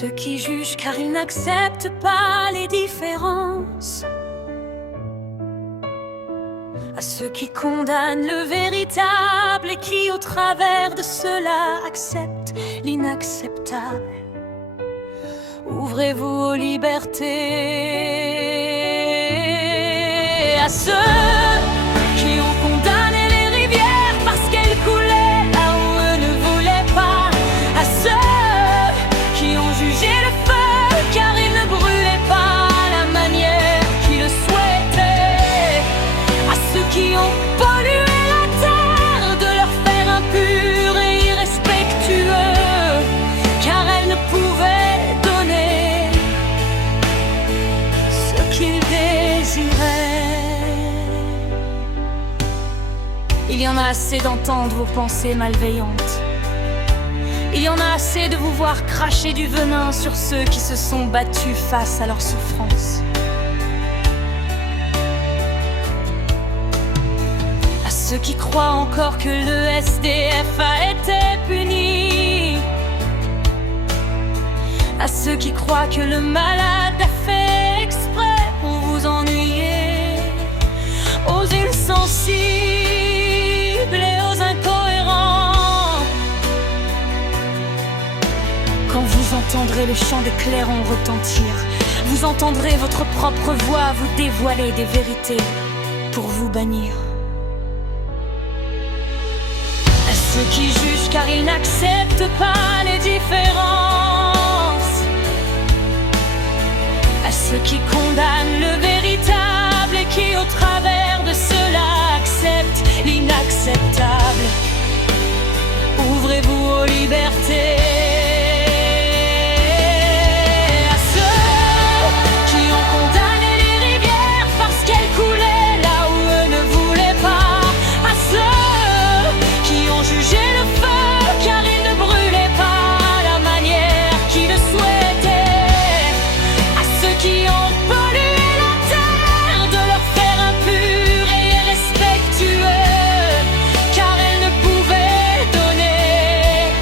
ceux qui jugent car ils n'acceptent pas les différences, à ceux qui condamnent le véritable et qui au travers de cela acceptent l'inacceptable. Ouvrez-vous aux libertés. À ceux qui ont condamné les rivières parce qu'elles coulaient là où eux ne voulaient pas, à ceux qui ont jugé le feu car il ne brûlait pas à la manière qu'ils le souhaitaient, à ceux qui ont pollué la terre de leur faire impur et irrespectueux car elle ne pouvait donner ce qu'ils désiraient. Il y en a assez d'entendre vos pensées malveillantes. Il y en a assez de vous voir cracher du venin sur ceux qui se sont battus face à leur souffrance. À ceux qui croient encore que le SDF a été puni, à ceux qui croient que le malade a fait exprès pour vous ennuyer, aux insensibles et aux incohérents. Quand vous entendrez le chant des clairons retentir, vous entendrez votre propre voix vous dévoiler des vérités pour vous bannir. À ceux qui jugent car ils n'acceptent pas les différences, à ceux qui condamnent le véritable et qui au travers de cela acceptent l'inacceptable. Ouvrez-vous aux libertés. À ceux qui ont condamné les rivières parce qu'elles coulaient là où eux ne voulaient pas, à ceux qui ont jugé le feu car il ne brûlait pas à la manière qu'ils le souhaitaient, à ceux qui ont pollué la terre de leur faire impur et irrespectueux car elle ne pouvait donner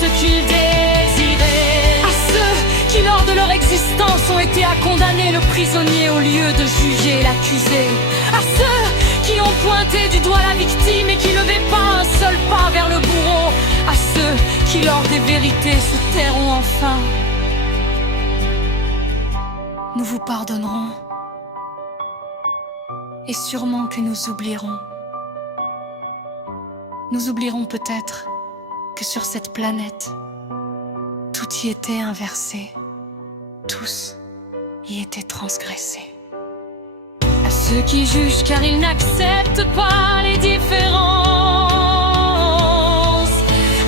ce qu'ils désiraient, à ceux qui lors de leur existence ont été à condamner le prisonnier au lieu de juger l'accusé, à ceux qui ont pointé du doigt la victime et qui levaient pas un seul pas vers le bourreau, à ceux qui lors des vérités se tairont enfin. Nous vous pardonnerons et sûrement que nous oublierons. Nous oublierons peut-être que sur cette planète, tout y était inversé, tous y étaient transgressés. À ceux qui jugent car ils n'acceptent pas les différences,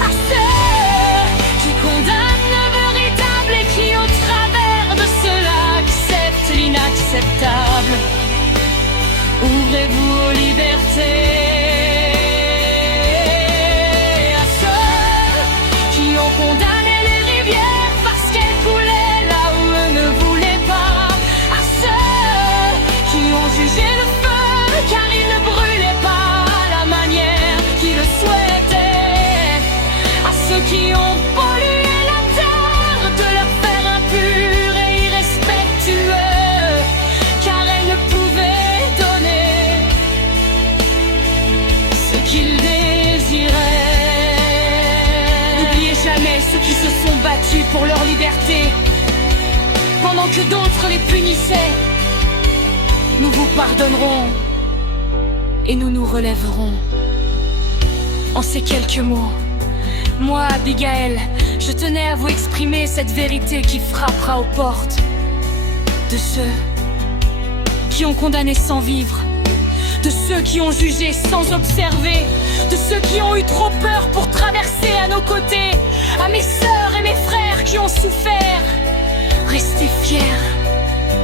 à ceux qui condamnent le véritable et qui au travers de cela acceptent l'inacceptable. Ouvrez-vous aux libertés. À ceux qui ont condamné les rivières parce qu'elles coulaient là où eux ne voulaient pas, à ceux qui ont jugé le feu car il ne brûlait pas à la manière qu'ils le souhaitaient, à ceux qui ont pollué la terre de leur faire impur et irrespectueux car elle ne pouvait donner ce qu'ils désiraient. N'oubliez jamais ceux qui se sont battus pour leur liberté pendant que d'autres les punissaient. Nous vous pardonnerons et nous nous relèverons. En ces quelques mots, moi, Abigail, je tenais à vous exprimer cette vérité qui frappera aux portes de ceux qui ont condamné sans vivre, de ceux qui ont jugé sans observer, de ceux qui ont eu trop peur pour traverser à nos côtés, à mes sœurs et mes frères qui ont souffert. Restez fiers,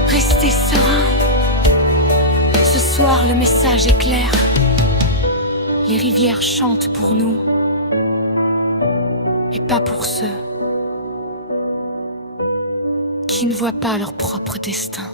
restez sereins. Ce soir, le message est clair. Les rivières chantent pour nous et pas pour ceux qui ne voient pas leur propre destin.